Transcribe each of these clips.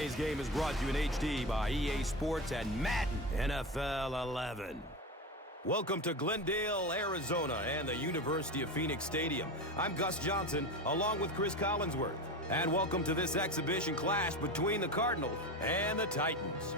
Today's game is brought to you in HD by EA Sports and Madden NFL 11. Welcome to Glendale, Arizona, and the University of Phoenix Stadium. I'm Gus Johnson, along with Chris Collinsworth. And welcome to this exhibition clash between the Cardinals and the Titans.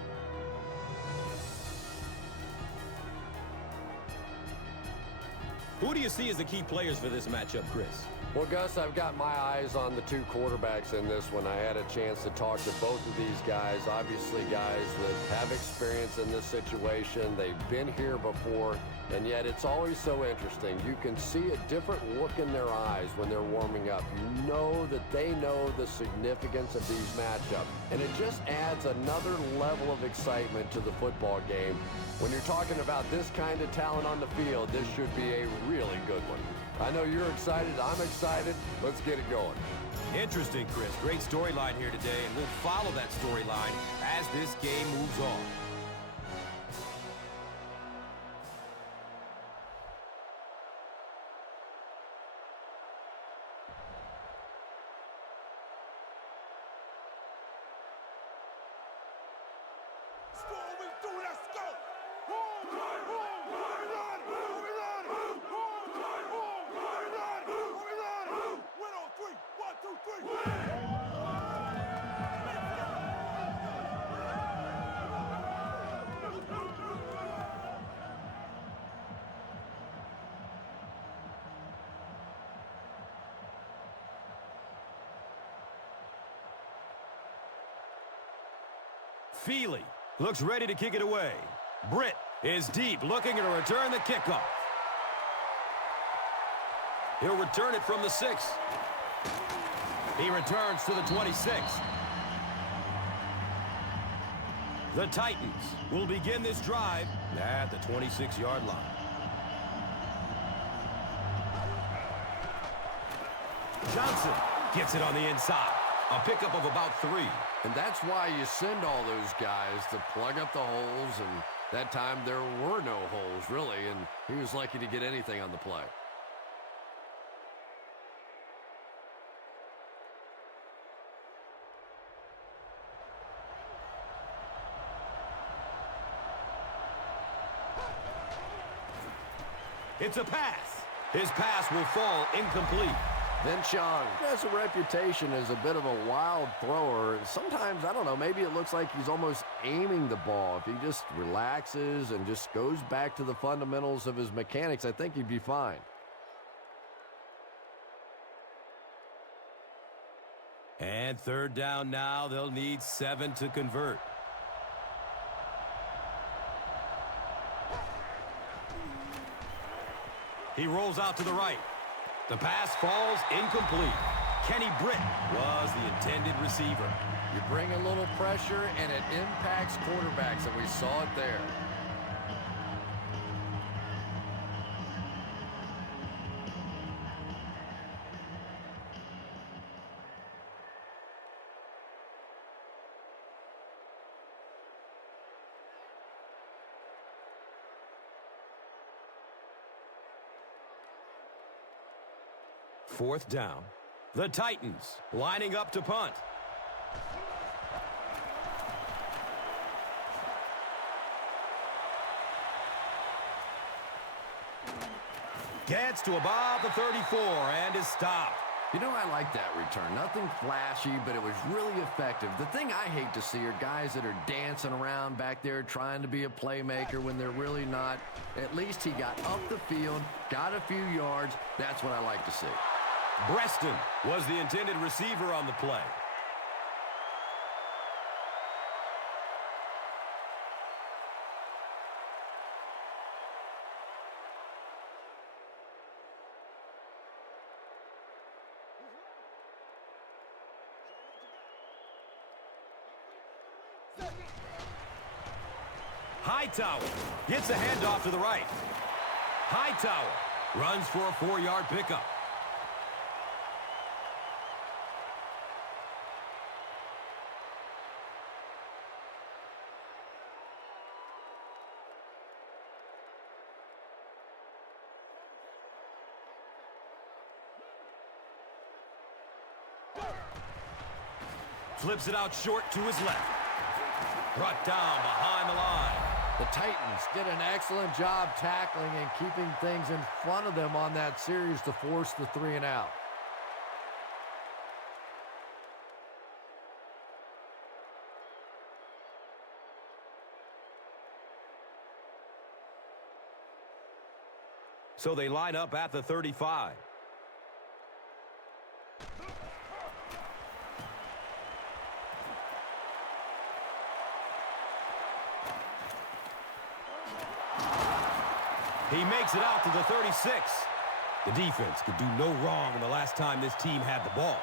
Who do you see as the key players for this matchup, Chris? Well, Gus, I've got my eyes on the two quarterbacks in this one. I had a chance to talk to both of these guys. Obviously, guys that have experience in this situation. They've been here before, and yet it's always so interesting. You can see a different look in their eyes when they're warming up. You know that they know the significance of these matchups, and it just adds another level of excitement to the football game. When you're talking about this kind of talent on the field, this should be a really good one. I know you're excited. I'm excited. Let's get it going. Interesting, Chris. Great storyline here today, and we'll follow that storyline as this game moves on. Feely looks ready to kick it away. Britt is deep, looking to return the kickoff. He'll return it from the 6. He returns to the 26. The Titans will begin this drive at the 26-yard line. Johnson gets it on the inside. A pickup of about 3. And that's why you send all those guys to plug up the holes, and that time there were no holes, really, and he was lucky to get anything on the play. It's a pass. His pass will fall incomplete. Then Chung has a reputation as a bit of a wild thrower. Sometimes, I don't know, maybe it looks like he's almost aiming the ball. If he just relaxes and just goes back to the fundamentals of his mechanics, I think he'd be fine. And third down now. They'll need 7 to convert. He rolls out to the right. The pass falls incomplete. Kenny Britt was the intended receiver. You bring a little pressure, and it impacts quarterbacks, and we saw it there. Fourth down. The Titans lining up to punt. Gets to about the 34 and is stopped. You know, I like that return. Nothing flashy, but it was really effective. The thing I hate to see are guys that are dancing around back there trying to be a playmaker when they're really not. At least he got up the field, got a few yards. That's what I like to see. Breston was the intended receiver on the play. Hightower gets a handoff to the right. Hightower runs for a 4-yard pickup. Flips it out short to his left. Brought down behind the line. The Titans did an excellent job tackling and keeping things in front of them on that series to force the 3-and-out. So they line up at the 35. He makes it out to the 36. The defense could do no wrong the last time this team had the ball.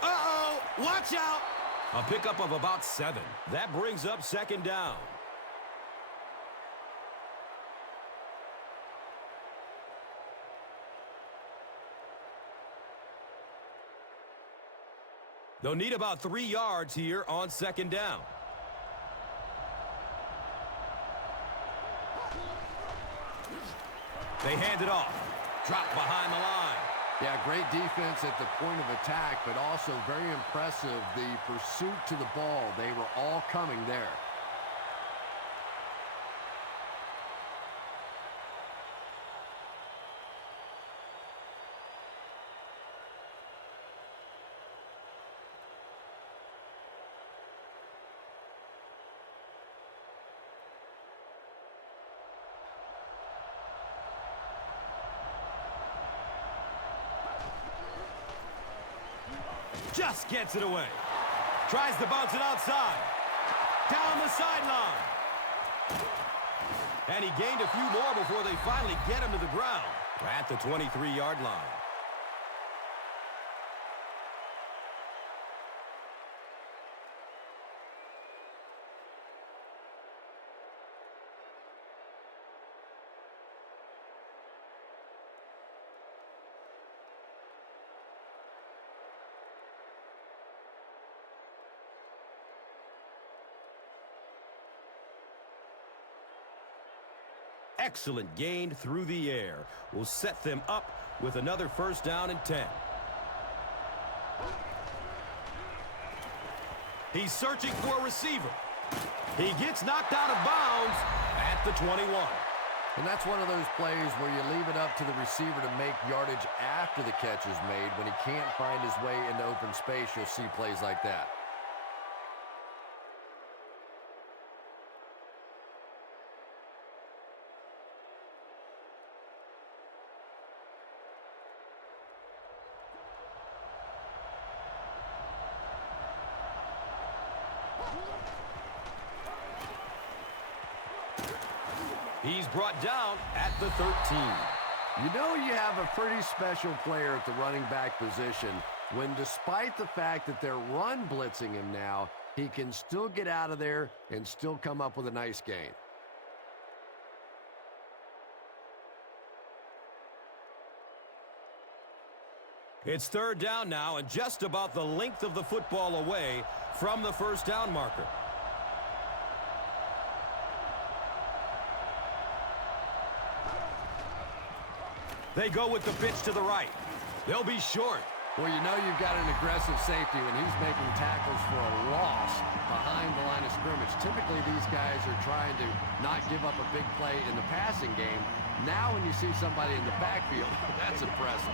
Uh-oh! Watch out! A pickup of about 7. That brings up second down. They'll need about 3 yards here on second down. They hand it off. Drop behind the line. Yeah, great defense at the point of attack, but also very impressive the pursuit to the ball. They were all coming there. Just gets it away. Tries to bounce it outside. Down the sideline. And he gained a few more before they finally get him to the ground. At the 23-yard line. Excellent gain through the air will set them up with another first down and 10. He's searching for a receiver. He gets knocked out of bounds at the 21. And that's one of those plays where you leave it up to the receiver to make yardage after the catch is made. When he can't find his way into open space, you'll see plays like that. He's brought down at the 13. You know you have a pretty special player at the running back position when, despite the fact that they're run blitzing him now, he can still get out of there and still come up with a nice gain. It's third down now and just about the length of the football away from the first down marker. They go with the pitch to the right. They'll be short. Well, you know you've got an aggressive safety when he's making tackles for a loss behind the line of scrimmage. Typically, these guys are trying to not give up a big play in the passing game. Now when you see somebody in the backfield, that's impressive.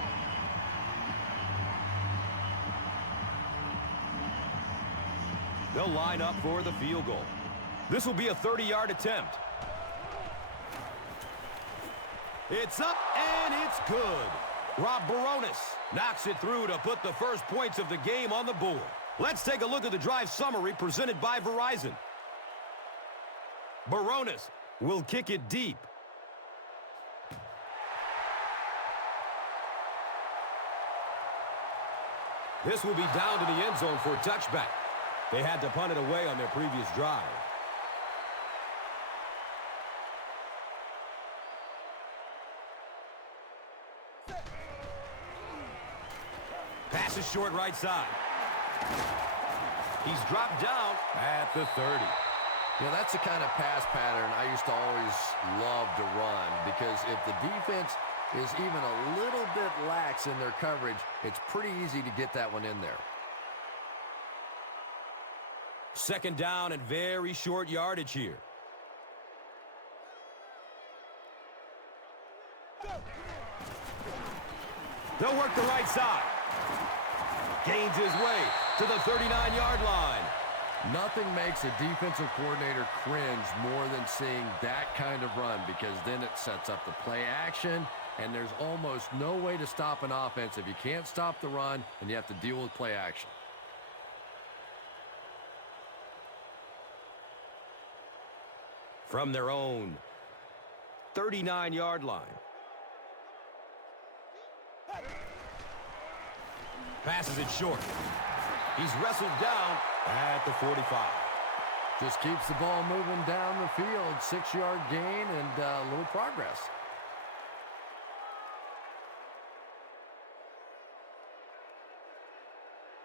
They'll line up for the field goal. This will be a 30-yard attempt. It's up, and it's good. Rob Baronis knocks it through to put the first points of the game on the board. Let's take a look at the drive summary presented by Verizon. Baronis will kick it deep. This will be down to the end zone for a touchback. They had to punt it away on their previous drive. Pass is short right side. He's dropped down at the 30. You know, that's the kind of pass pattern I used to always love to run, because if the defense is even a little bit lax in their coverage, it's pretty easy to get that one in there. Second down and very short yardage here. They'll work the right side. Gains his way to the 39-yard line. Nothing makes a defensive coordinator cringe more than seeing that kind of run, because then it sets up the play action, and there's almost no way to stop an offense if you can't stop the run and you have to deal with play action. From their own 39-yard line. Passes it short. He's wrestled down at the 45. Just keeps the ball moving down the field. 6-yard gain and a little progress.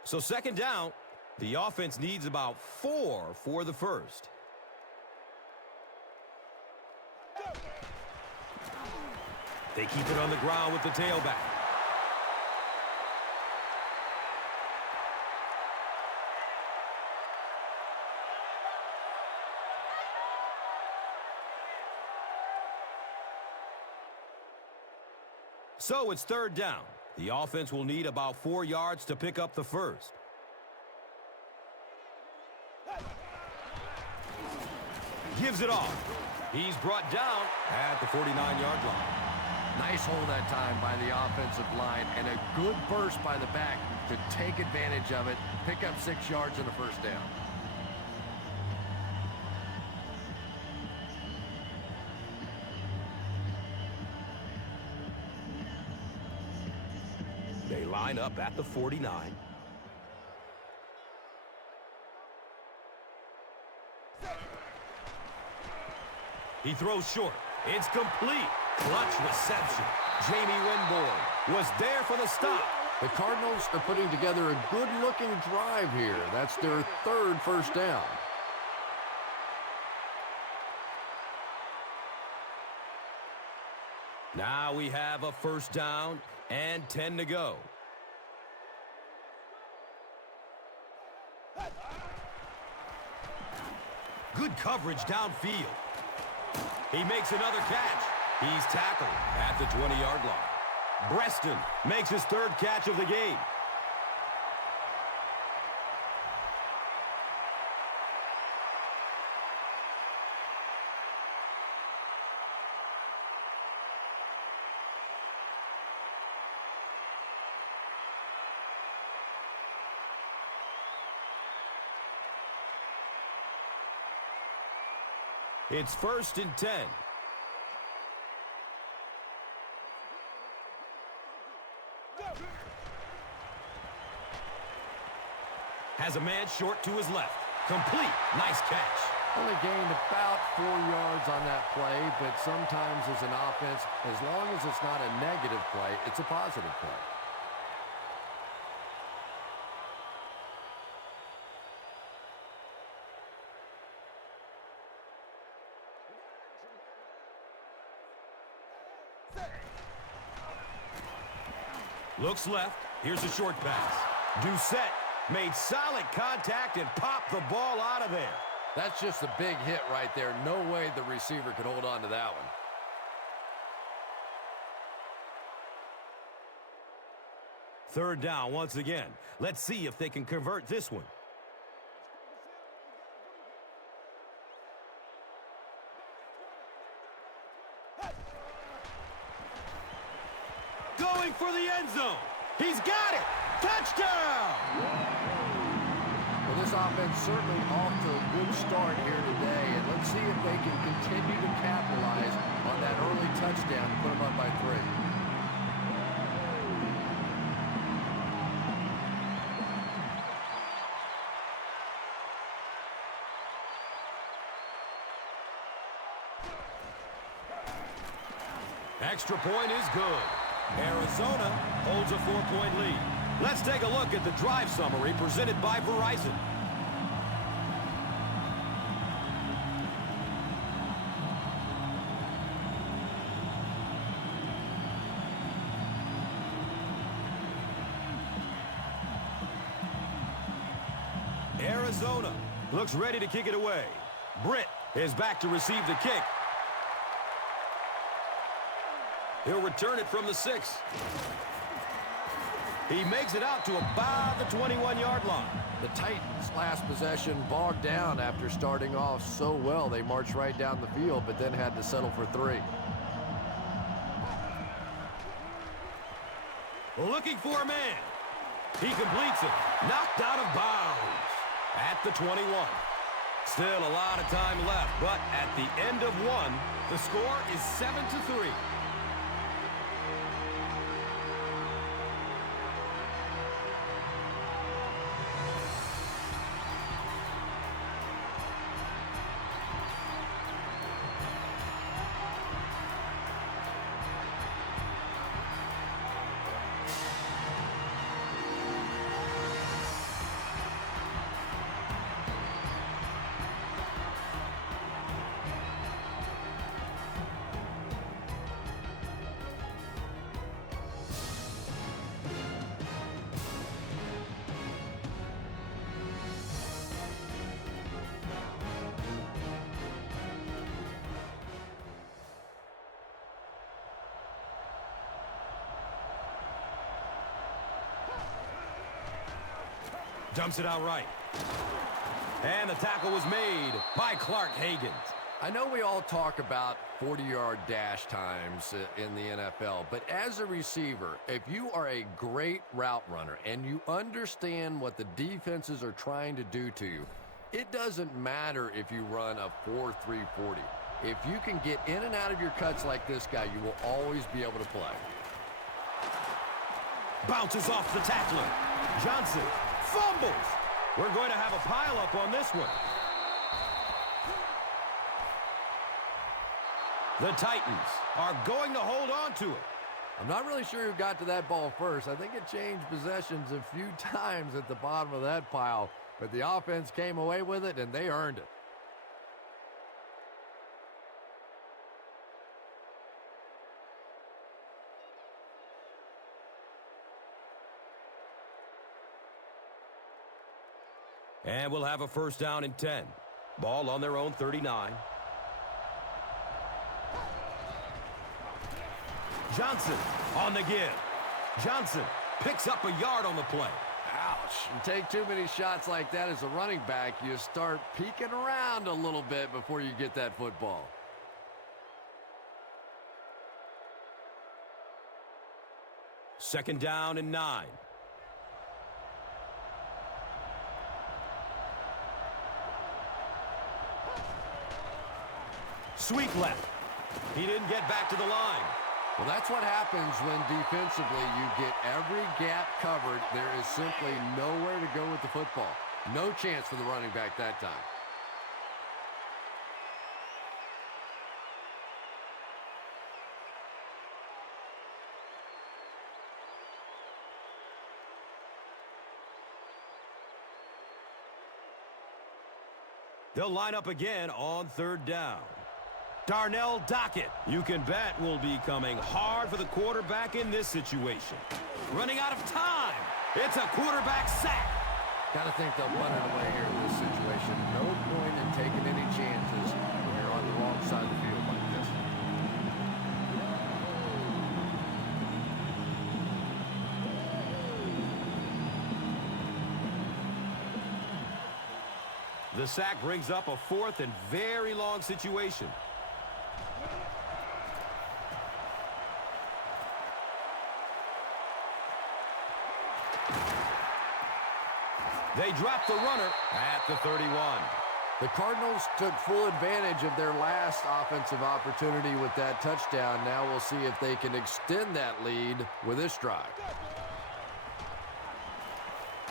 So second down, the offense needs about 4 for the first. They keep it on the ground with the tailback. So it's third down. The offense will need about 4 yards to pick up the first. Gives it off. He's brought down at the 49-yard line. Nice hold that time by the offensive line, and a good burst by the back to take advantage of it, pick up 6 yards and a first down. They line up at the 49. He throws short. It's complete. Clutch reception. Jamie Winborn was there for the stop. The Cardinals are putting together a good-looking drive here. That's their third first down. Now we have a first down and 10 to go. Good coverage downfield. He makes another catch. He's tackled at the 20-yard line. Breston makes his third catch of the game. It's 1st and 10. Has a man short to his left. Complete. Nice catch. Only gained about 4 yards on that play, but sometimes as an offense, as long as it's not a negative play, it's a positive play. Looks left. Here's a short pass. Doucette made solid contact and popped the ball out of there. That's just a big hit right there. No way the receiver could hold on to that one. Third down once again. Let's see if they can convert this one. Going for the end zone. He's got it. Touchdown! Well, this offense certainly off to a good start here today, and let's see if they can continue to capitalize on that early touchdown to put them up by 3. Extra point is good. Arizona holds a 4-point lead. Let's take a look at the drive summary presented by Verizon. Arizona looks ready to kick it away. Britt is back to receive the kick. He'll return it from the 6. He makes it out to about the 21-yard line. The Titans' last possession bogged down after starting off so well. They marched right down the field, but then had to settle for 3. Looking for a man. He completes it. Knocked out of bounds at the 21. Still a lot of time left, but at the end of 1, the score is 7-3. Dumps it out right. And the tackle was made by Clark Hagens. I know we all talk about 40-yard dash times in the NFL, but as a receiver, if you are a great route runner and you understand what the defenses are trying to do to you, it doesn't matter if you run a 4.3 40. If you can get in and out of your cuts like this guy, you will always be able to play. Bounces off the tackler. Johnson fumbles. We're going to have a pile-up on this one. The Titans are going to hold on to it. I'm not really sure who got to that ball first. I think it changed possessions a few times at the bottom of that pile, but the offense came away with it, and they earned it. And we'll have a first down and 10. Ball on their own 39. Johnson on the give. Johnson picks up a yard on the play. Ouch. You take too many shots like that as a running back, you start peeking around a little bit before you get that football. Second down and 9. Sweep left. He didn't get back to the line. Well, that's what happens when defensively you get every gap covered. There is simply nowhere to go with the football. No chance for the running back that time. They'll line up again on third down. Darnell Dockett, you can bet, will be coming hard for the quarterback in this situation. Running out of time. It's a quarterback sack. Gotta think they'll punt it away here in this situation. No point in taking any chances when you're on the wrong side of the field like this. The sack brings up a fourth and very long situation. They drop the runner at the 31. The Cardinals took full advantage of their last offensive opportunity with that touchdown. Now we'll see if they can extend that lead with this drive.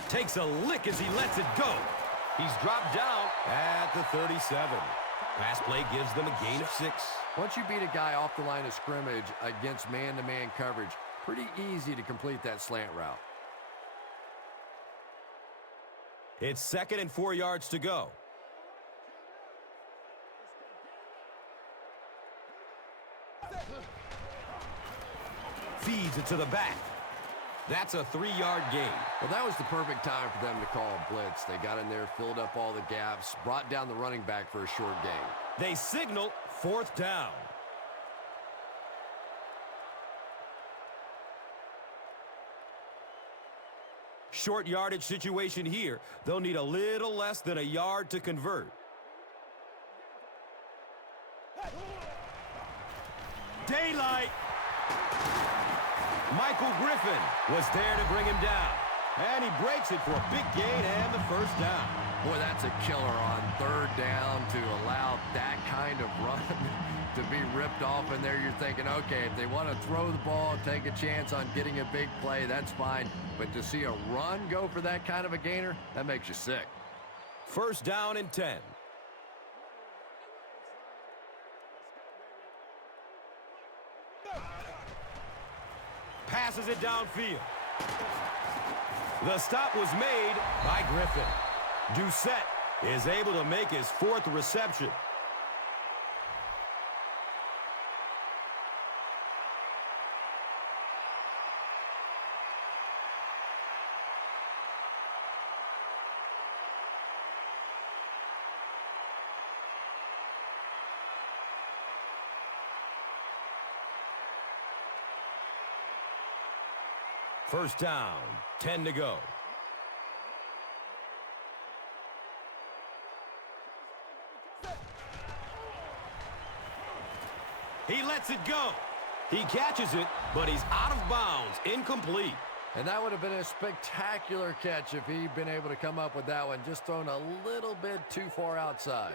Takes a lick as he lets it go. He's dropped down at the 37. Pass play gives them a gain of 6. Once you beat a guy off the line of scrimmage against man-to-man coverage, pretty easy to complete that slant route. It's 2nd and 4 yards to go. Feeds it to the back. That's a 3-yard gain. Well, that was the perfect time for them to call a blitz. They got in there, filled up all the gaps, brought down the running back for a short gain. They signal 4th down. Short yardage situation here. They'll need a little less than a yard to convert. Daylight. Michael Griffin was there to bring him down. And he breaks it for a big gain and the first down. Boy, that's a killer on 3rd down to allow that kind of run to be ripped off in there. You're thinking, okay, if they want to throw the ball, take a chance on getting a big play, that's fine. But to see a run go for that kind of a gainer, that makes you sick. 1st down and 10. Passes it downfield. The stop was made by Griffin. Doucette is able to make his 4th reception. First down, 10 to go. He lets it go. He catches it, but he's out of bounds, incomplete. And that would have been a spectacular catch if he'd been able to come up with that one, just thrown a little bit too far outside.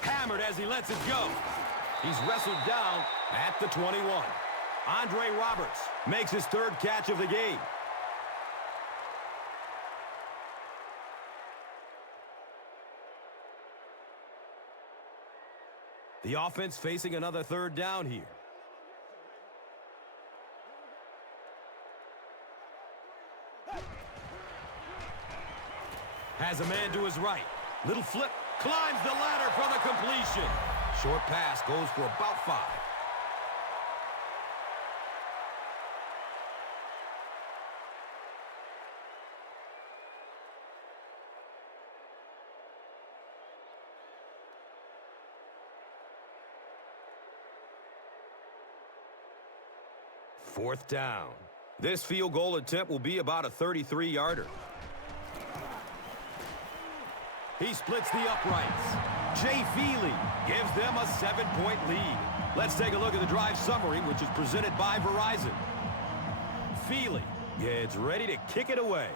Hammered as he lets it go. He's wrestled down at the 21. Andre Roberts makes his 3rd catch of the game. The offense facing another 3rd down here. Has a man to his right. Little flip. Climbs the ladder for the completion. Short pass goes for about 5. Fourth down. This field goal attempt will be about a 33-yarder. He splits the uprights. Jay Feely gives them a 7-point lead. Let's take a look at the drive summary, which is presented by Verizon. Feely gets ready to kick it away.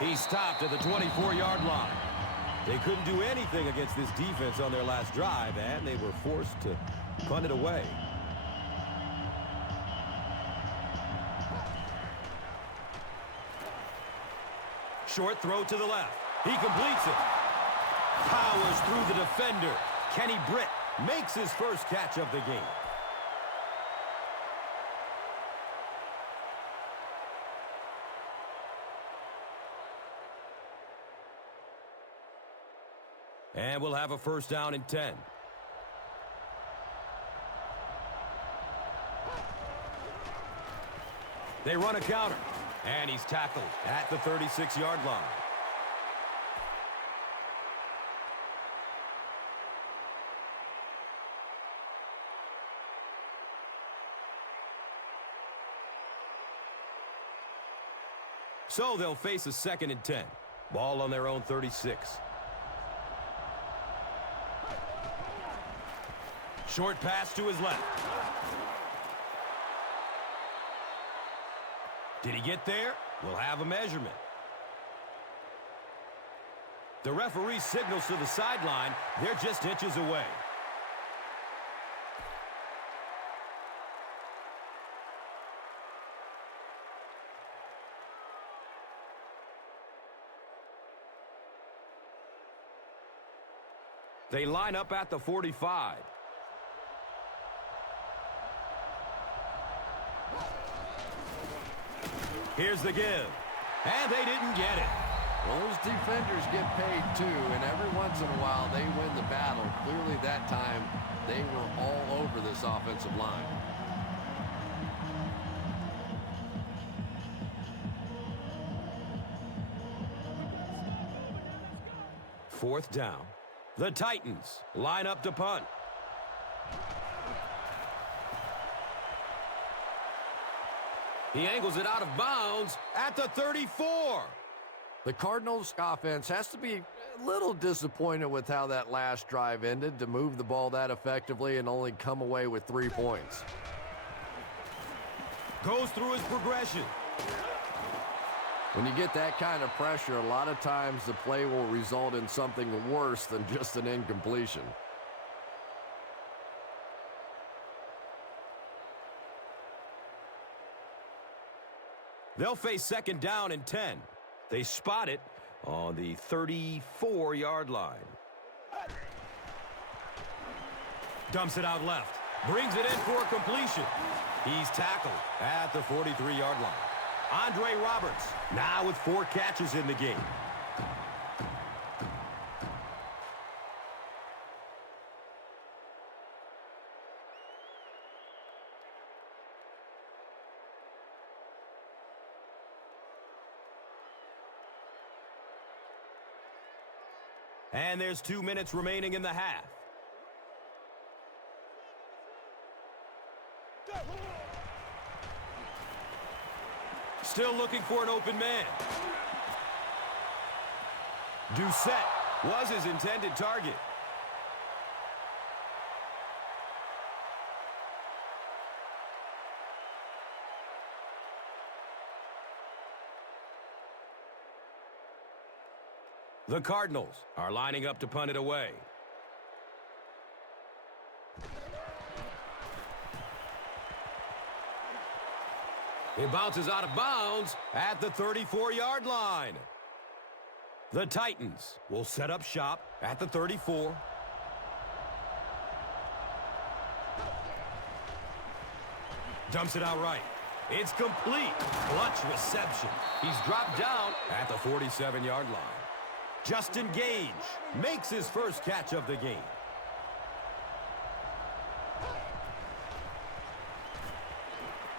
He stopped at the 24-yard line. They couldn't do anything against this defense on their last drive, and they were forced to punt it away. Short throw to the left. He completes it. Powers through the defender. Kenny Britt makes his first catch of the game. And we'll have a first down and 10. They run a counter. And he's tackled at the 36-yard line. So they'll face a 2nd and 10. Ball on their own 36. Short pass to his left. Did he get there? We'll have a measurement. The referee signals to the sideline. They're just inches away. They line up at the 45. Here's the give. And they didn't get it. Well, those defenders get paid too, and every once in a while they win the battle. Clearly that time they were all over this offensive line. Fourth down. The Titans line up to punt. He angles it out of bounds at the 34. The Cardinals offense has to be a little disappointed with how that last drive ended to move the ball that effectively and only come away with 3 points. Goes through his progression. When you get that kind of pressure, a lot of times the play will result in something worse than just an incompletion. They'll face second down and 10. They spot it on the 34-yard line. Dumps it out left. Brings it in for completion. He's tackled at the 43-yard line. Andre Roberts now with 4 catches in the game. And there's 2 minutes remaining in the half. Still looking for an open man. Doucette was his intended target. The Cardinals are lining up to punt it away. It bounces out of bounds at the 34-yard line. The Titans will set up shop at the 34. Dumps it out right. It's complete. Clutch reception. He's dropped down at the 47-yard line. Justin Gage makes his first catch of the game.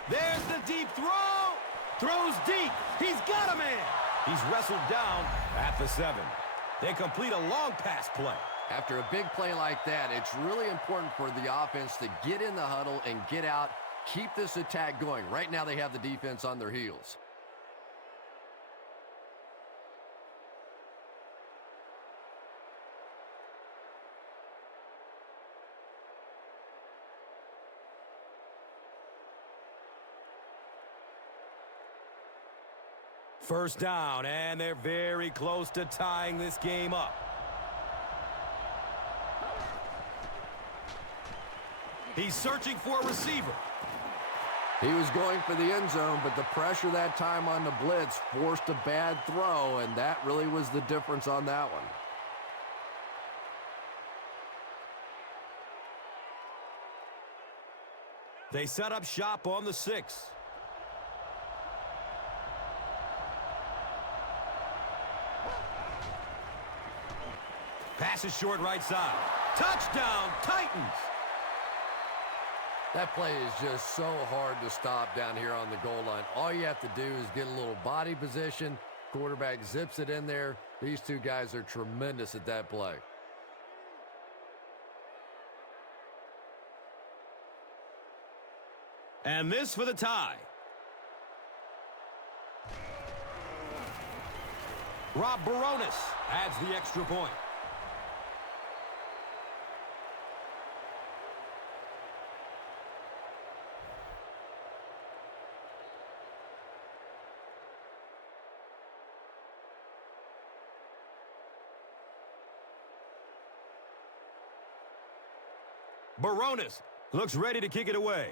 There's the deep throw. Throws deep. He's got a man. He's wrestled down at the 7. They complete a long pass play. After a big play like that, it's really important for the offense to get in the huddle and get out, keep this attack going. Right now they have the defense on their heels. First down, and they're very close to tying this game up. He's searching for a receiver. He was going for the end zone, but the pressure that time on the blitz forced a bad throw, and that really was the difference on that one. They set up shop on the 6. Passes short right side. Touchdown, Titans! That play is just so hard to stop down here on the goal line. All you have to do is get a little body position. Quarterback zips it in there. These two guys are tremendous at that play. And this for the tie. Rob Baronis adds the extra point. Baronis looks ready to kick it away.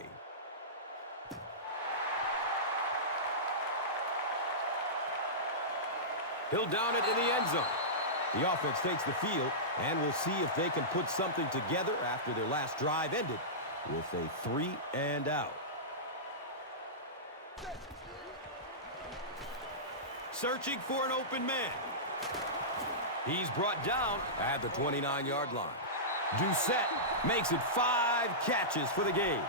He'll down it in the end zone. The offense takes the field, and we'll see if they can put something together after their last drive ended with a 3-and-out. Searching for an open man. He's brought down at the 29-yard line. Doucette makes it 5 catches for the game.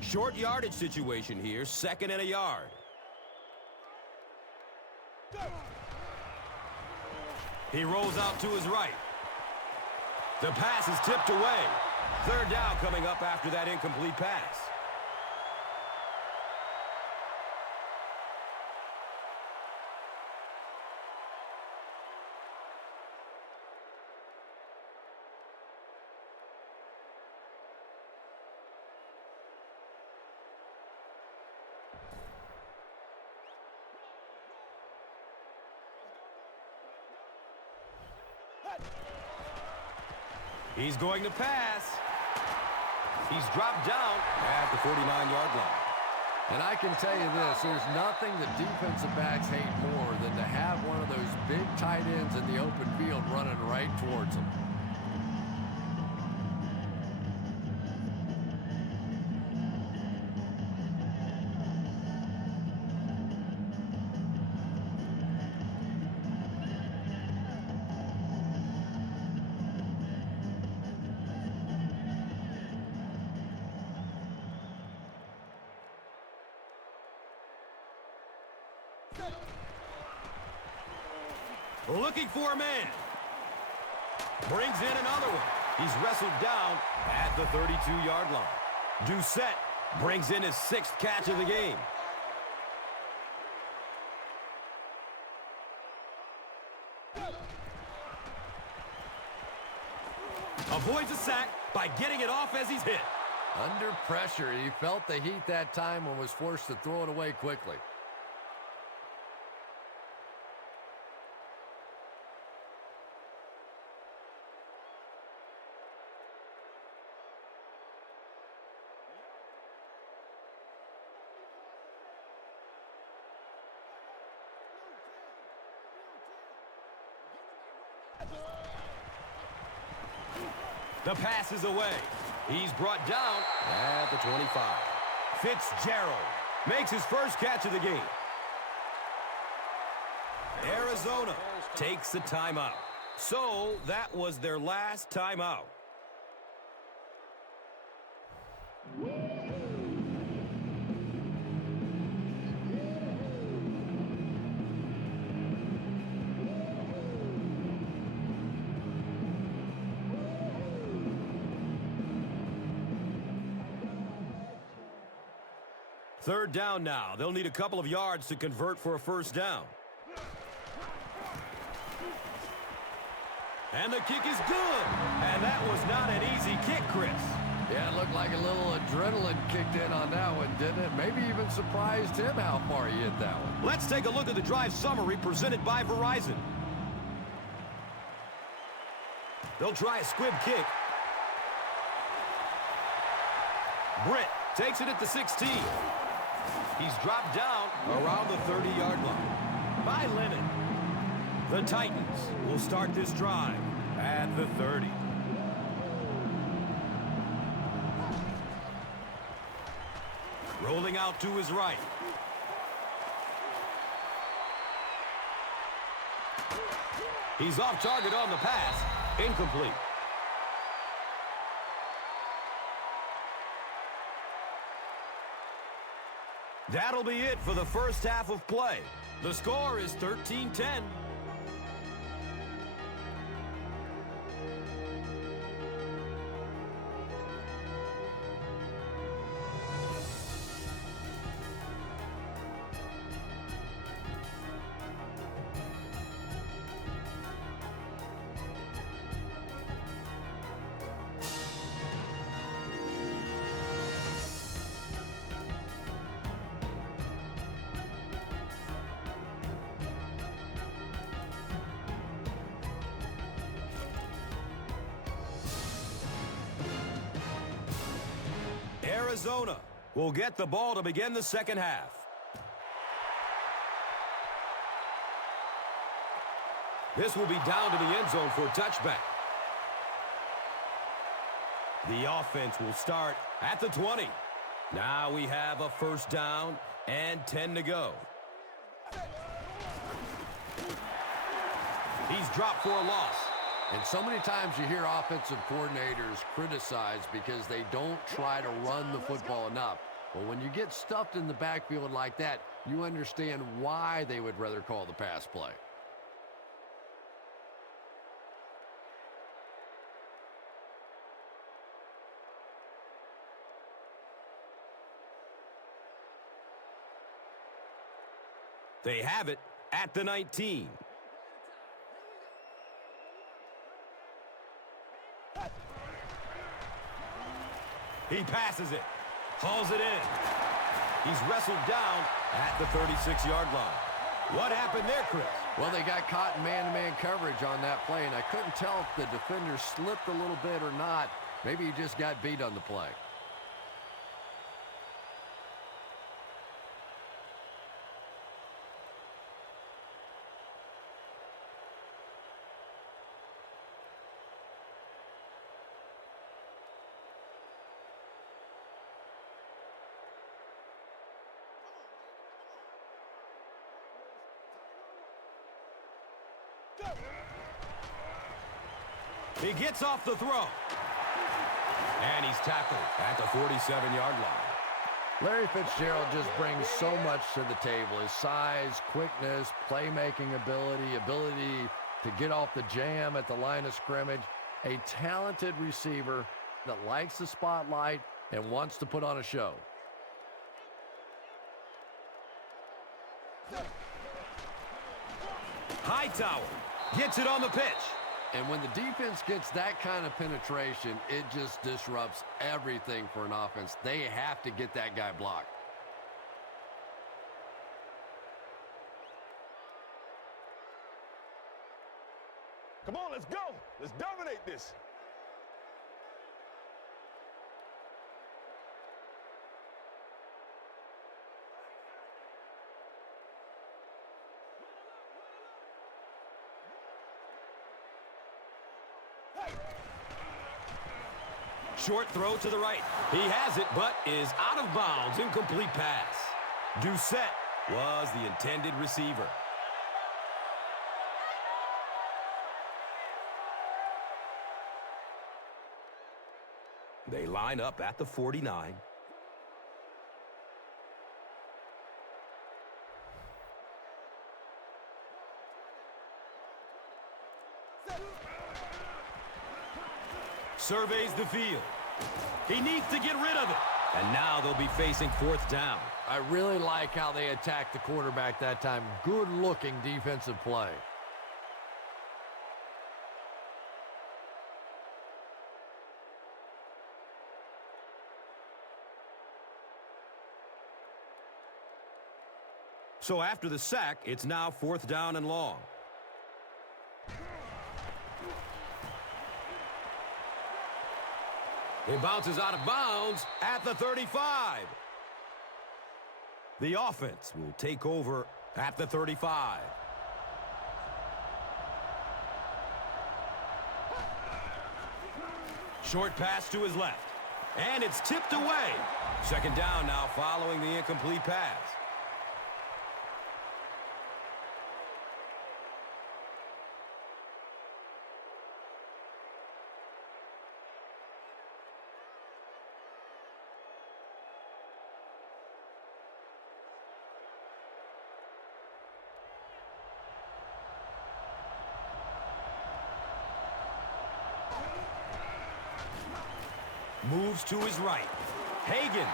Short yardage situation here, 2nd and a yard. He rolls out to his right. The pass is tipped away. 3rd down coming up after that incomplete pass. He's going to pass. He's dropped down at the 49-yard line. And I can tell you this, there's nothing that defensive backs hate more than to have one of those big tight ends in the open field running right towards them. Looking for a man. Brings in another one. He's wrestled down at the 32-yard line. Doucette brings in his 6th catch of the game. Avoids a sack by getting it off as he's hit. Under pressure, he felt the heat that time and was forced to throw it away quickly. The pass is away. He's brought down at the 25. Fitzgerald makes his first catch of the game. Arizona takes a timeout. So that was their last timeout. Third down now. They'll need a couple of yards to convert for a first down. And the kick is good. And that was not an easy kick, Chris. Yeah, it looked like a little adrenaline kicked in on that one, didn't it? Maybe even surprised him how far he hit that one. Let's take a look at the drive summary presented by Verizon. They'll try a squib kick. Britt takes it at the 16. He's dropped down around the 30-yard line by Lennon. The Titans will start this drive at the 30. Rolling out to his right. He's off target on the pass. Incomplete. That'll be it for the first half of play. The score is 13-10. Arizona will get the ball to begin the second half. This will be down to the end zone for a touchback. The offense will start at the 20. Now we have a first down and 10 to go. He's dropped for a loss. And so many times you hear offensive coordinators criticized because they don't try to run the football enough. Well, when you get stuffed in the backfield like that, you understand why they would rather call the pass play. They have it at the 19. He passes it, hauls it in. He's wrestled down at the 36-yard line. What happened there, Chris? Well, they got caught in man-to-man coverage on that play, and I couldn't tell if the defender slipped a little bit or not. Maybe he just got beat on the play. He gets off the throw. And he's tackled at the 47-yard line. Larry Fitzgerald just brings so much to the table. His size, quickness, playmaking ability to get off the jam at the line of scrimmage. A talented receiver that likes the spotlight and wants to put on a show. Hightower gets it on the pitch. And when the defense gets that kind of penetration, it just disrupts everything for an offense. They have to get that guy blocked. Come on, let's go. Let's dominate this. Short throw to the right. He has it, but is out of bounds. Incomplete pass. Doucette was the intended receiver. They line up at the 49. Surveys the field. He needs to get rid of it. And now they'll be facing fourth down. I really like how they attacked the quarterback that time. Good-looking defensive play. So after the sack, it's now fourth down and long. It bounces out of bounds at the 35. The offense will take over at the 35. Short pass to his left. And it's tipped away. Second down now following the incomplete pass. Moves to his right. Higgins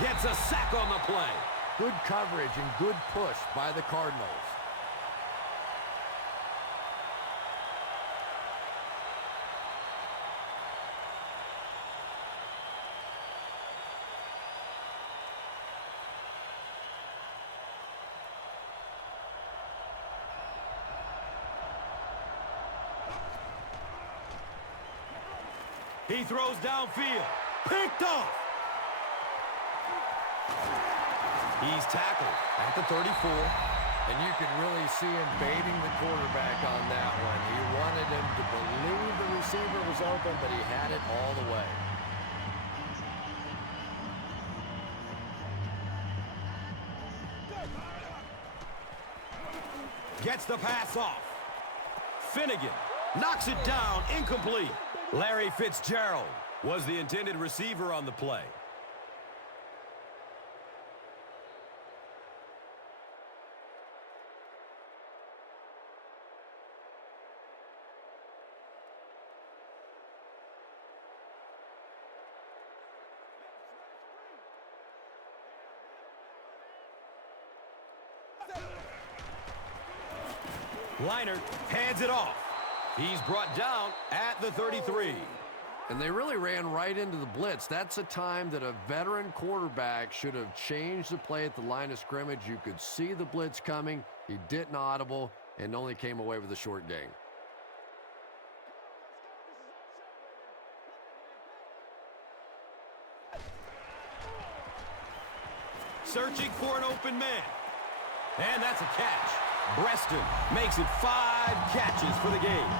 gets a sack on the play. Good coverage and good push by the Cardinals. He throws downfield. Picked off. He's tackled at the 34. And you can really see him baiting the quarterback on that one. He wanted him to believe the receiver was open, but he had it all the way. Gets the pass off. Finnegan knocks it down, incomplete. Larry Fitzgerald was the intended receiver on the play. Leinart hands it off. He's brought down at the 33. And they really ran right into the blitz. That's a time that a veteran quarterback should have changed the play at the line of scrimmage. You could see the blitz coming. He didn't audible and only came away with a short gain. Searching for an open man. And that's a catch. Breston makes it 5 catches for the game.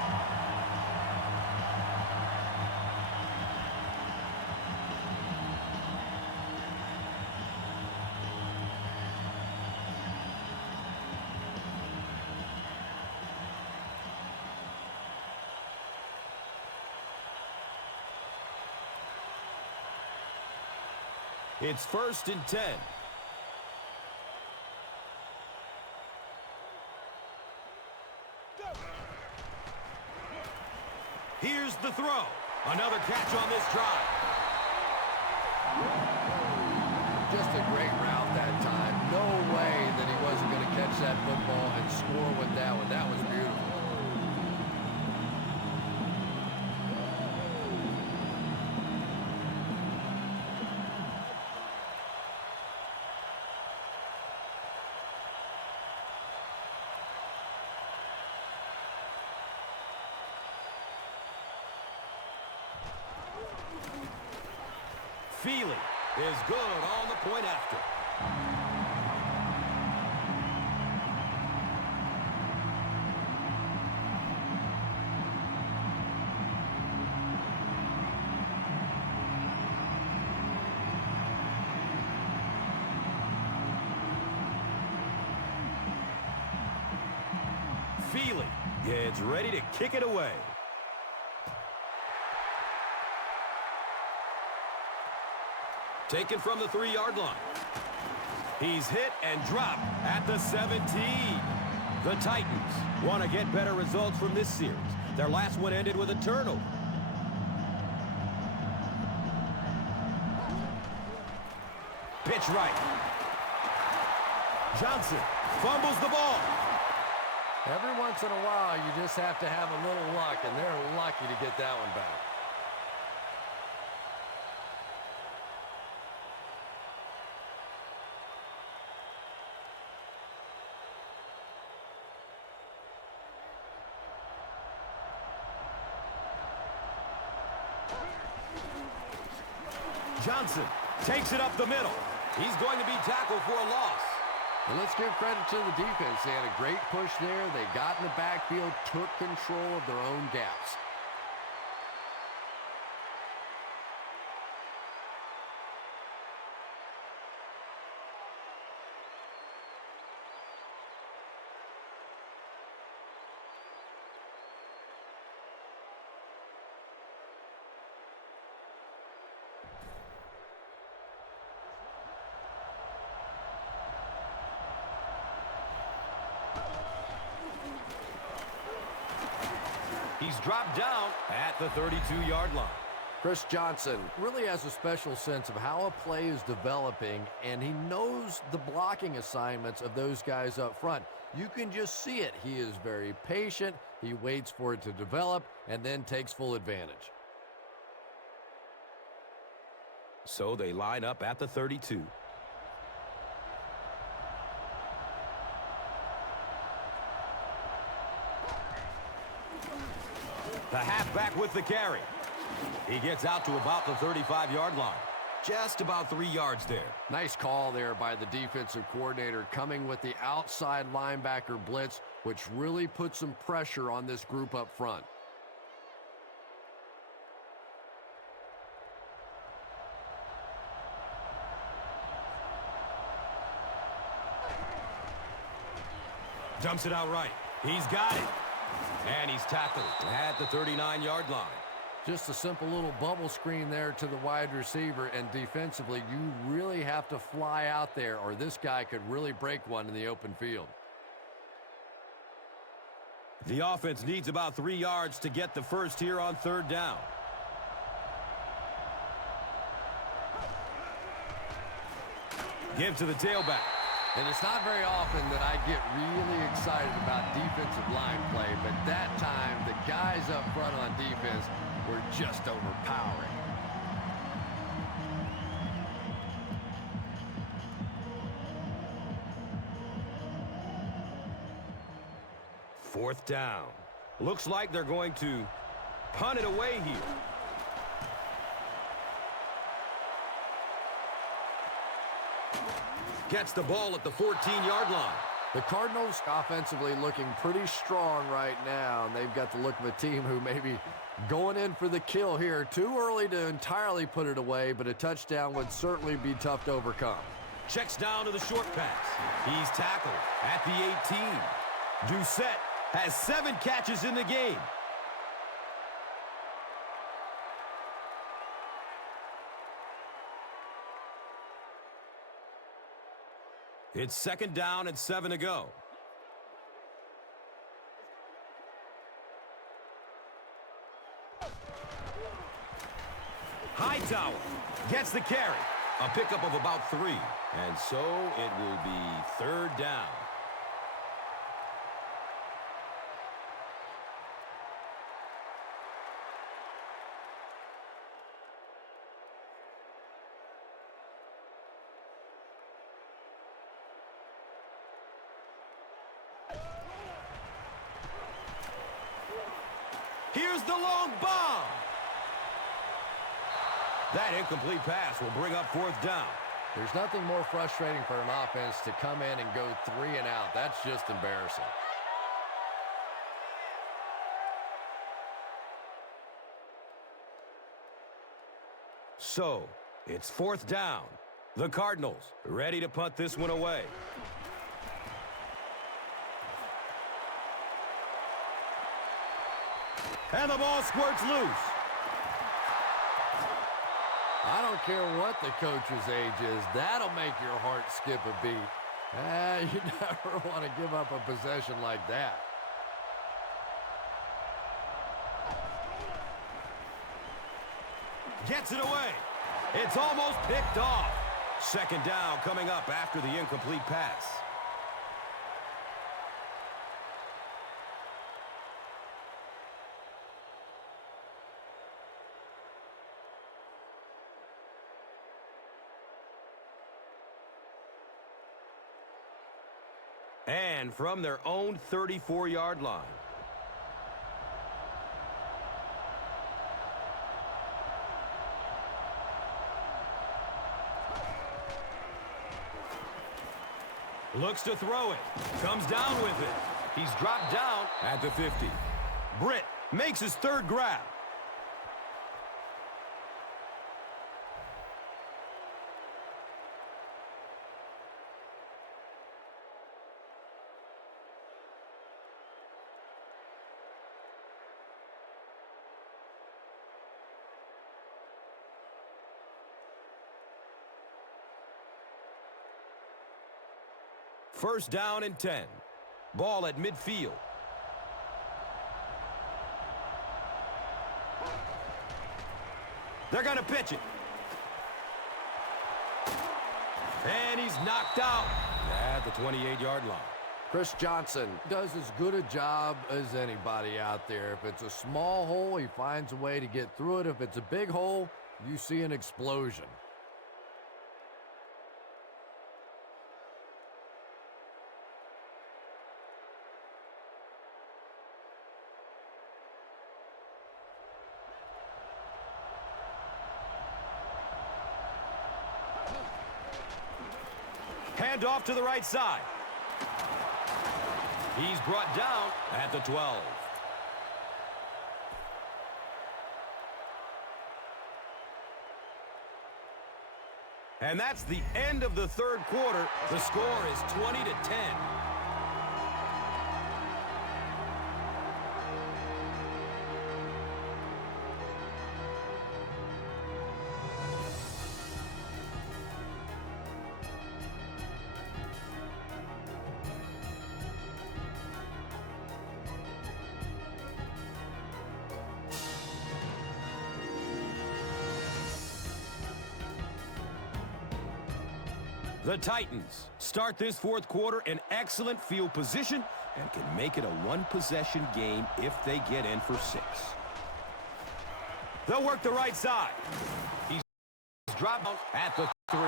It's 1st and 10. Here's the throw. Another catch on this drive. Just a great route that time. No way that he wasn't going to catch that football and score with that one. That was beautiful. Feely is good on the point after. Feely gets ready to kick it away. Taken from the 3-yard line. He's hit and dropped at the 17. The Titans want to get better results from this series. Their last one ended with a turnover. Pitch right. Johnson fumbles the ball. Every once in a while, you just have to have a little luck, and they're lucky to get that one back. Johnson takes it up the middle. He's going to be tackled for a loss. And let's give credit to the defense. They had a great push there. They got in the backfield, took control of their own gaps. He's dropped down at the 32-yard line. Chris Johnson really has a special sense of how a play is developing, and he knows the blocking assignments of those guys up front. You can just see it. He is very patient. He waits for it to develop and then takes full advantage. So they line up at the 32. The halfback with the carry. He gets out to about the 35-yard line. Just about 3 yards there. Nice call there by the defensive coordinator, coming with the outside linebacker blitz, which really puts some pressure on this group up front. Dumps it out right. He's got it. And he's tackled at the 39-yard line. Just a simple little bubble screen there to the wide receiver, and defensively, you really have to fly out there, or this guy could really break one in the open field. The offense needs about 3 yards to get the first here on 3rd down. Give to the tailback. And it's not very often that I get really excited about defensive line play, but that time, the guys up front on defense were just overpowering. Fourth down. Looks like they're going to punt it away here. Gets the ball at the 14-yard line. The Cardinals offensively looking pretty strong right now, and they've got the look of a team who may be going in for the kill here. Too early to entirely put it away, but a touchdown would certainly be tough to overcome. Checks down to the short pass. He's tackled at the 18. Doucette has 7 catches in the game. It's 2nd down and 7 to go. Hightower gets the carry. A pickup of about 3. And so it will be 3rd down. Here's the long bomb. That incomplete pass will bring up 4th down. There's nothing more frustrating for an offense to come in and go 3 and out. That's just embarrassing. So, it's 4th down. The Cardinals ready to punt this one away. And the ball squirts loose. I don't care what the coach's age is. That'll make your heart skip a beat. You never want to give up a possession like that. Gets it away. It's almost picked off. 2nd down coming up after the incomplete pass. And from their own 34-yard line. Looks to throw it. Comes down with it. He's dropped down at the 50. Britt makes his 3rd grab. First down and 10. Ball at midfield. They're going to pitch it. And he's knocked out at the 28-yard line. Chris Johnson does as good a job as anybody out there. If it's a small hole, he finds a way to get through it. If it's a big hole, you see an explosion. Hand off to the right side. He's brought down at the 12. And that's the end of the third quarter. The score is 20-10. The Titans start this fourth quarter in excellent field position and can make it a one-possession game if they get in for 6. They'll work the right side. He's dropped out at the 3.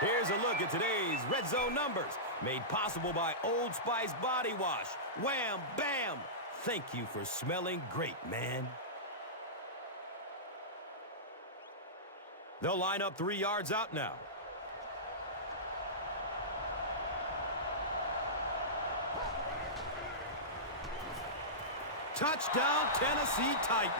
Here's a look at today's red zone numbers, made possible by Old Spice Body Wash. Wham, bam! Thank you for smelling great, man. They'll line up 3 yards out now. Touchdown, Tennessee Titans.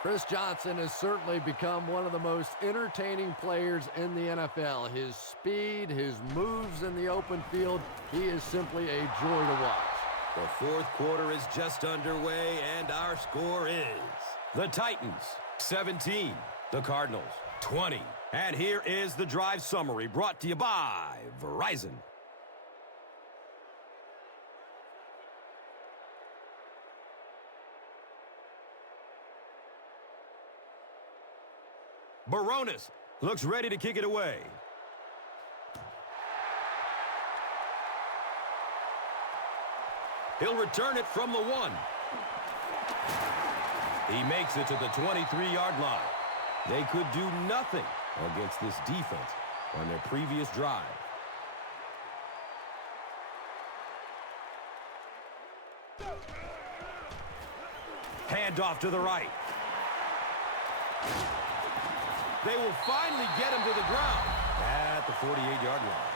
Chris Johnson has certainly become one of the most entertaining players in the NFL. His speed, his moves in the open field, he is simply a joy to watch. The fourth quarter is just underway, and our score is the Titans 17, the Cardinals 20. And here is the drive summary brought to you by Verizon. Baronis looks ready to kick it away. He'll return it from the 1. He makes it to the 23-yard line. They could do nothing against this defense on their previous drive. Hand off to the right. They will finally get him to the ground at the 48-yard line.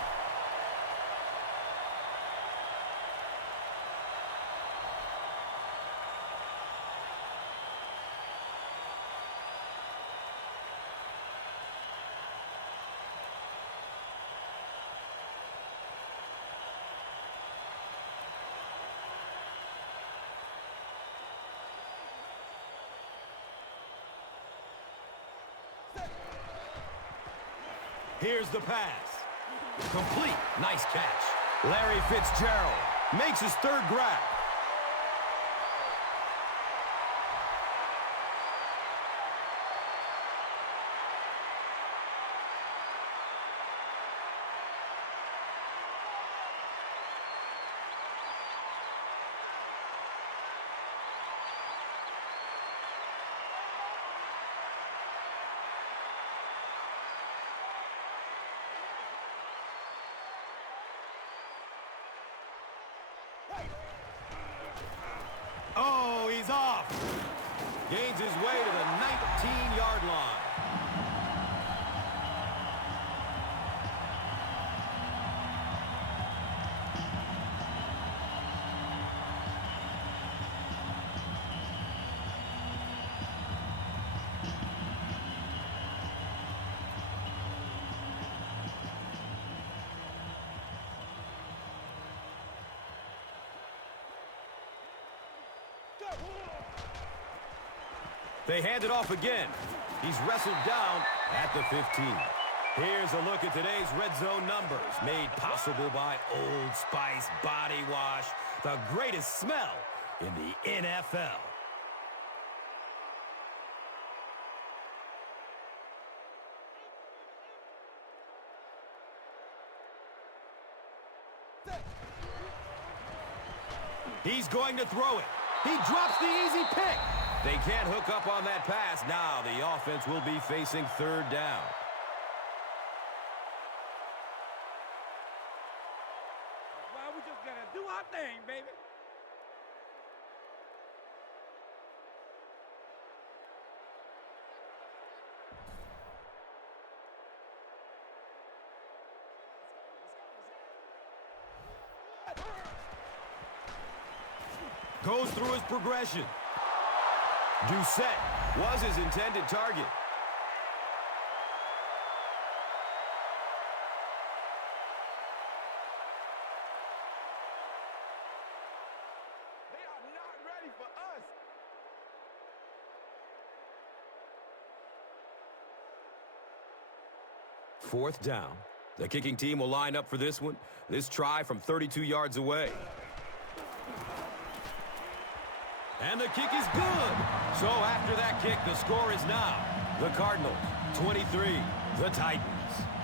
Here's the pass. Complete. Nice catch. Larry Fitzgerald makes his third grab. Oh, he's off. Gains his way to the 19-yard line. They hand it off again. He's wrestled down at the 15. Here's a look at today's red zone numbers, made possible by Old Spice Body Wash, the greatest smell in the NFL. He's going to throw it. He drops the easy pick. They can't hook up on that pass. Now the offense will be facing third down. Well, we just gotta do our thing, baby. Goes through his progression. Doucette was his intended target. They are not ready for us. Fourth down. The kicking team will line up for this one. This try from 32 yards away. And the kick is good. So after that kick, the score is now the Cardinals 23, the Titans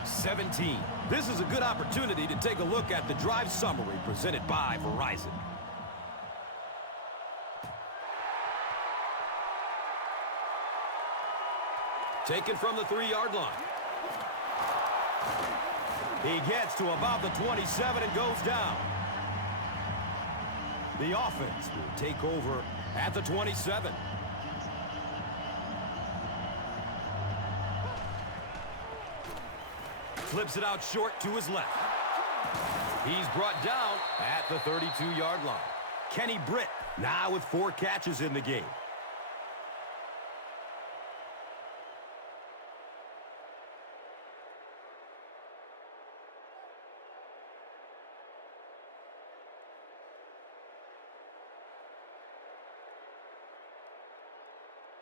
17. This is a good opportunity to take a look at the drive summary presented by Verizon. Taken from the 3-yard line. He gets to about the 27 and goes down. The offense will take over at the 27. Flips it out short to his left. He's brought down at the 32-yard line. Kenny Britt now with 4 catches in the game.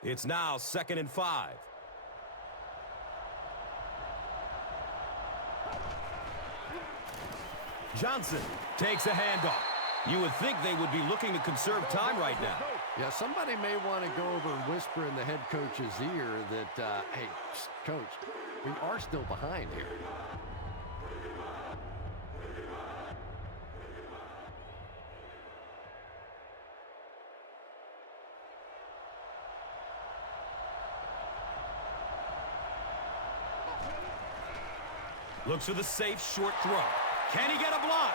It's now 2nd and 5. Johnson takes a handoff. You would think they would be looking to conserve time right now. Yeah, somebody may want to go over and whisper in the head coach's ear that, hey, coach, we are still behind here. Looks for the safe short throw. Can he get a block?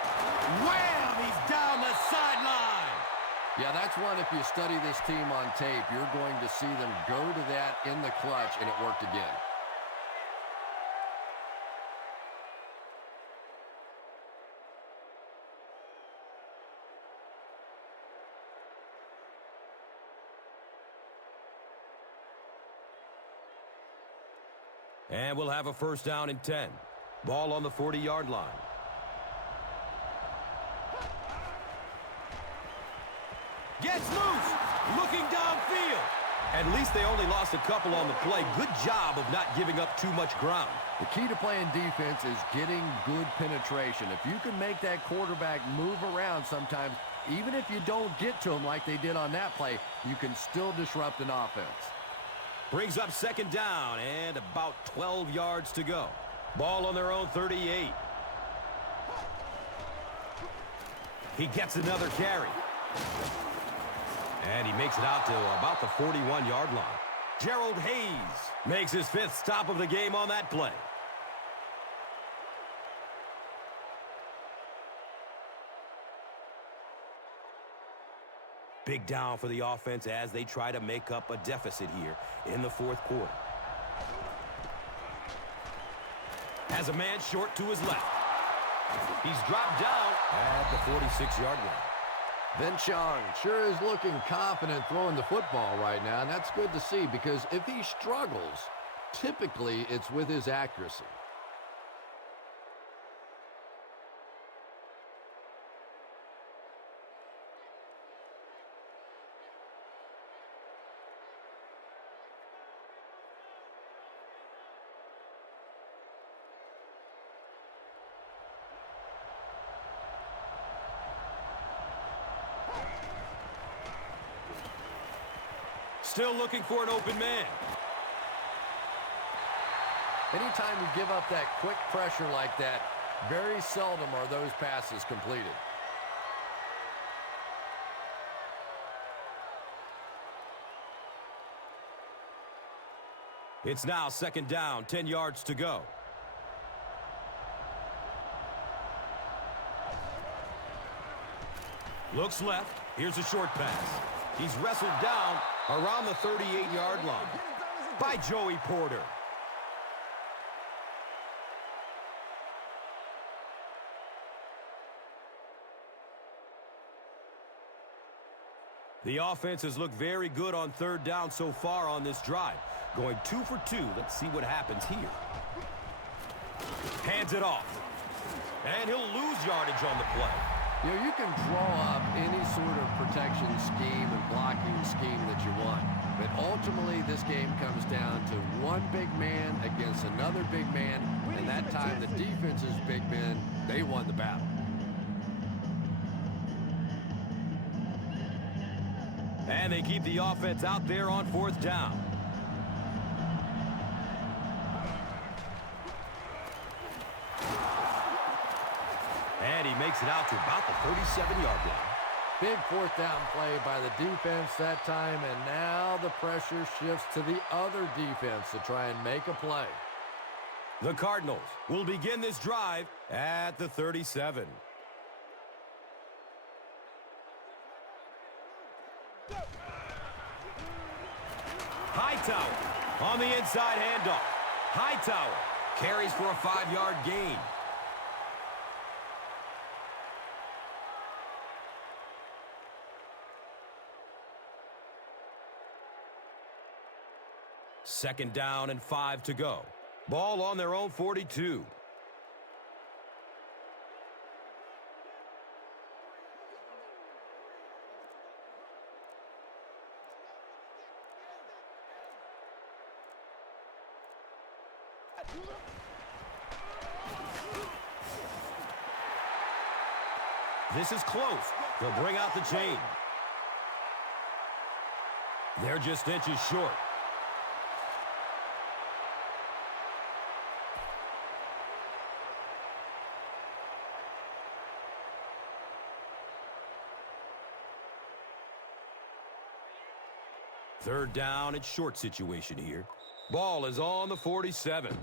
Wham! He's down the sideline. Yeah, that's one, if you study this team on tape, you're going to see them go to that in the clutch, and it worked again. And we'll have a first down and 10. Ball on the 40-yard line. Gets loose. Looking downfield. At least they only lost a couple on the play. Good job of not giving up too much ground. The key to playing defense is getting good penetration. If you can make that quarterback move around sometimes, even if you don't get to him like they did on that play, you can still disrupt an offense. Brings up 2nd down and about 12 yards to go. Ball on their own 38. He gets another carry. And he makes it out to about the 41-yard line. Gerald Hayes makes his 5th stop of the game on that play. Big down for the offense as they try to make up a deficit here in the 4th quarter. Has a man short to his left. He's dropped down at the 46-yard line. Vinchon sure is looking confident throwing the football right now, and that's good to see because if he struggles, typically it's with his accuracy. Still looking for an open man. Anytime you give up that quick pressure like that, very seldom are those passes completed. It's now 2nd down, 10 yards to go. Looks left. Here's a short pass. He's wrestled down around the 38-yard line by Joey Porter. The offense has looked very good on third down so far on this drive. Going 2 for 2. Let's see what happens here. Hands it off. And he'll lose yardage on the play. You know, you can draw up any sort of protection scheme and blocking scheme that you want. But ultimately, this game comes down to one big man against another big man. And that time, the defense's big men, they won the battle. And they keep the offense out there on fourth down. And he makes it out to about the 37-yard line. Big fourth down play by the defense that time, and now the pressure shifts to the other defense to try and make a play. The Cardinals will begin this drive at the 37. Hightower on the inside handoff. Hightower carries for a 5-yard gain. Second down and 5 to go. Ball on their own 42. This is close. They'll bring out the chain. They're just inches short. Third down and short situation here. Ball is on the 47.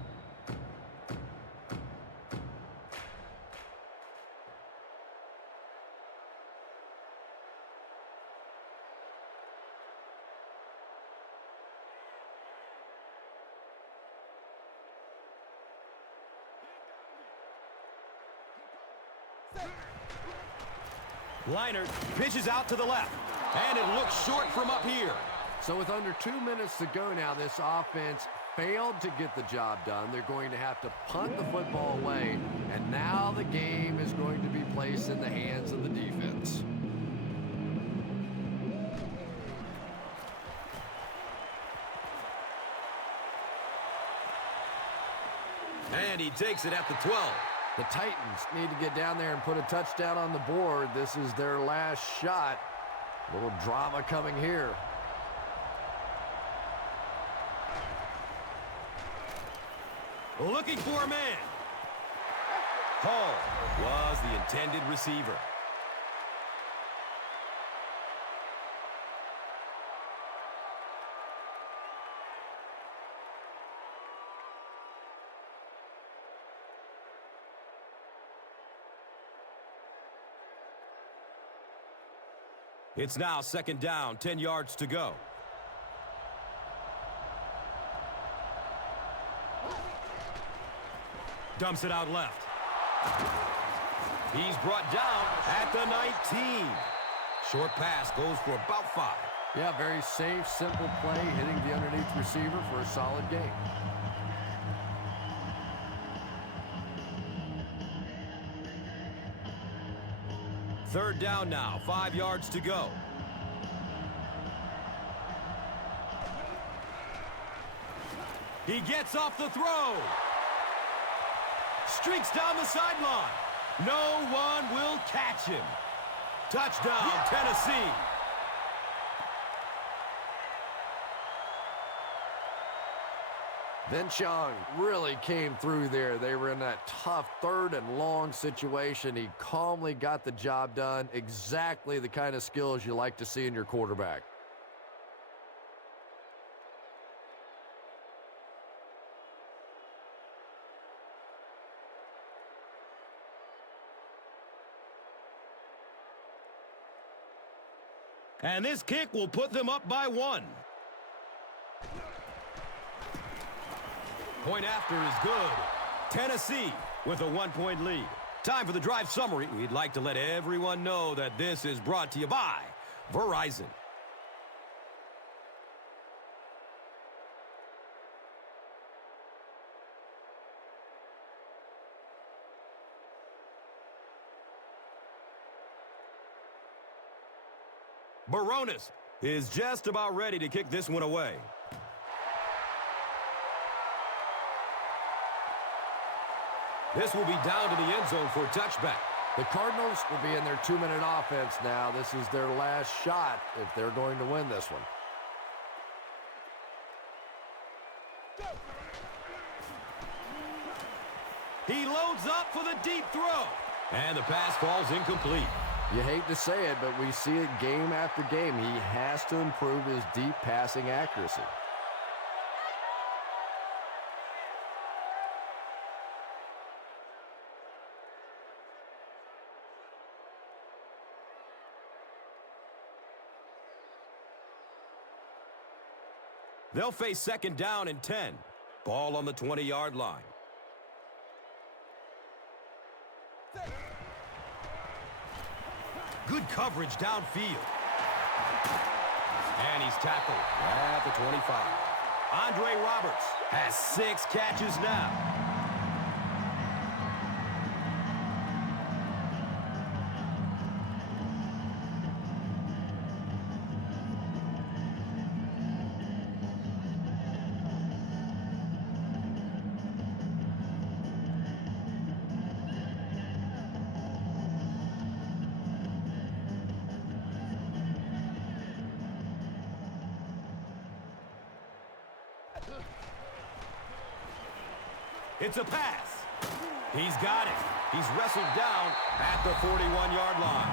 Leinart pitches out to the left, and it looks short from up here. So with under 2 minutes to go now, this offense failed to get the job done. They're going to have to punt the football away, and now the game is going to be placed in the hands of the defense. And he takes it at the 12. The Titans need to get down there and put a touchdown on the board. This is their last shot. A little drama coming here. Looking for a man. Hall was the intended receiver. It's now second down, 10 yards to go. Dumps it out left. He's brought down at the 19. Short pass goes for about 5. Yeah, very safe, simple play, hitting the underneath receiver for a solid gain. Third down now, 5 yards to go. He gets off the throw. Streaks down the sideline. No one will catch him. Touchdown, Tennessee. Then Chung really came through there. They were in that tough third and long situation. He calmly got the job done. Exactly the kind of skills you like to see in your quarterback. And this kick will put them up by 1. Point after is good. Tennessee with a 1-point lead. Time for the drive summary. We'd like to let everyone know that this is brought to you by Verizon. Baronis is just about ready to kick this one away. This will be down to the end zone for a touchback. The Cardinals will be in their 2-minute offense now. This is their last shot if they're going to win this one. He loads up for the deep throw. And the pass falls incomplete. You hate to say it, but we see it game after game. He has to improve his deep passing accuracy. They'll face second down and 10. Ball on the 20-yard line. Good coverage downfield. And he's tackled at the 25. Andre Roberts has 6 catches now. It's a pass. He's got it. He's wrestled down at the 41-yard line.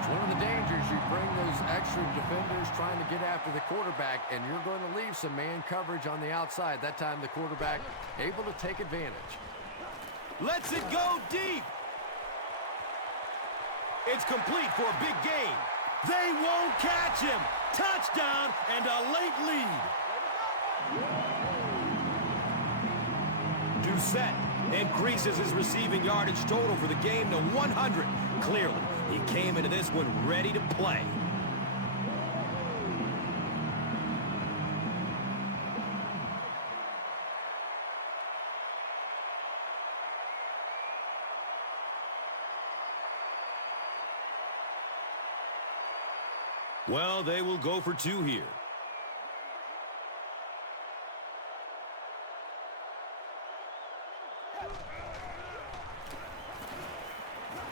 It's one of the dangers. You bring those extra defenders trying to get after the quarterback, and you're going to leave some man coverage on the outside. That time the quarterback able to take advantage. Lets it go deep. It's complete for a big gain. They won't catch him. Touchdown and a late lead. Doucette increases his receiving yardage total for the game to 100. Clearly, he came into this one ready to play. Well, they will go for 2 here.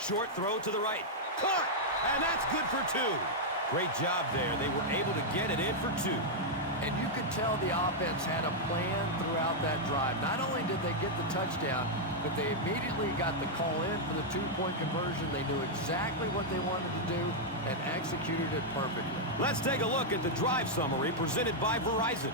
Short throw to the right. Caught! And that's good for 2. Great job there. They were able to get it in for 2. And you could tell the offense had a plan throughout that drive. Not only did they get the touchdown, but they immediately got the call in for the 2-point conversion. They knew exactly what they wanted to do and executed it perfectly. Let's take a look at the drive summary presented by Verizon.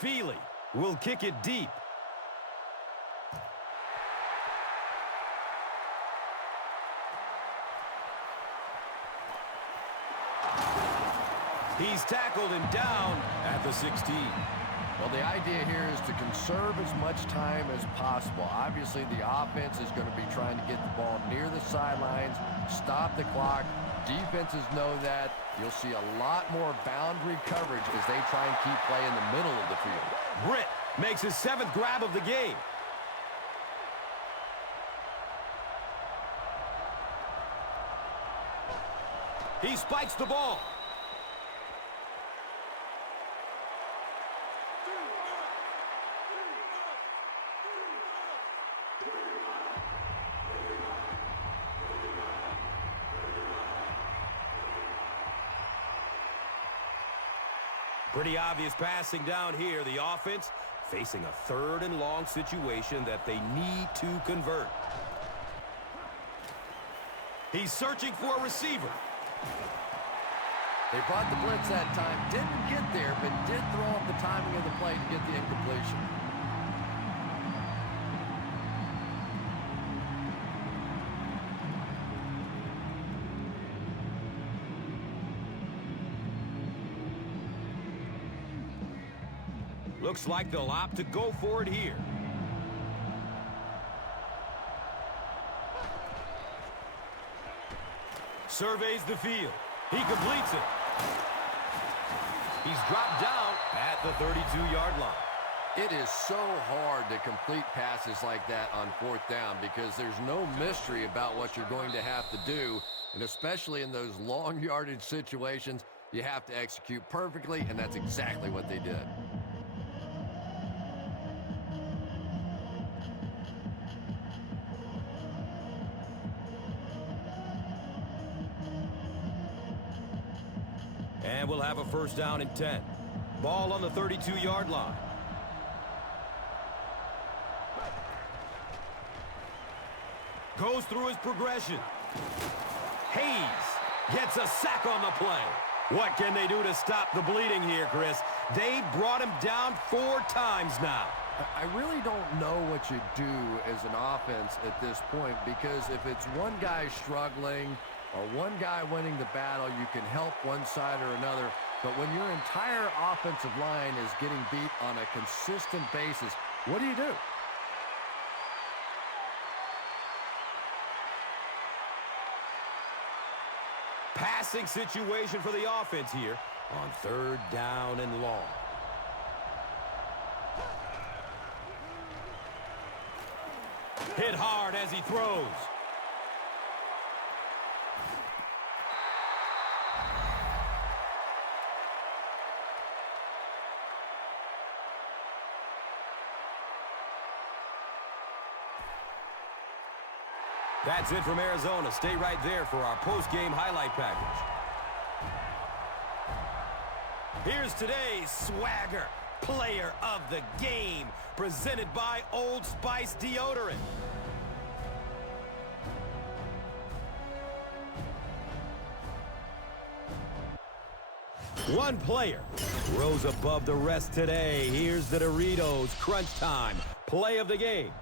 Feely will kick it deep. He's tackled and down at the 16. Well, the idea here is to conserve as much time as possible. Obviously, the offense is going to be trying to get the ball near the sidelines, stop the clock. Defenses know that. You'll see a lot more boundary coverage as they try and keep play in the middle of the field. Britt makes his 7th grab of the game. He spikes the ball. Pretty obvious passing down here. The offense facing a 3rd and long situation that they need to convert. He's searching for a receiver. They brought the blitz that time. Didn't get there, but did throw up the timing of the play to get the incompletion. Looks like they'll opt to go for it here. Surveys the field. He completes it. He's dropped down at the 32-yard line. It is so hard to complete passes like that on 4th down because there's no mystery about what you're going to have to do, and especially in those long yardage situations, you have to execute perfectly, and that's exactly what they did. And we'll have a first down and 10. Ball on the 32-yard line. Goes through his progression. Hayes gets a sack on the play. What can they do to stop the bleeding here, Chris? They brought him down 4 times now. I really don't know what you do as an offense at this point, because if it's one guy struggling or one guy winning the battle, you can help one side or another. But when your entire offensive line is getting beat on a consistent basis, what do you do? Passing situation for the offense here on 3rd down and long. Hit hard as he throws. That's it from Arizona. Stay right there for our post-game highlight package. Here's today's swagger player of the game, presented by Old Spice Deodorant. One player rose above the rest today. Here's the Doritos Crunch Time play of the game.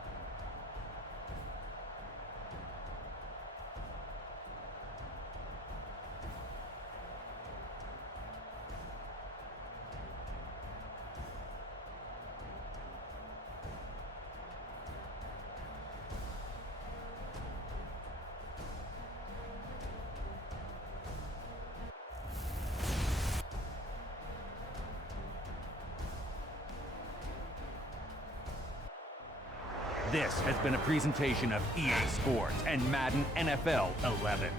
This has been a presentation of EA Sports and Madden NFL 11.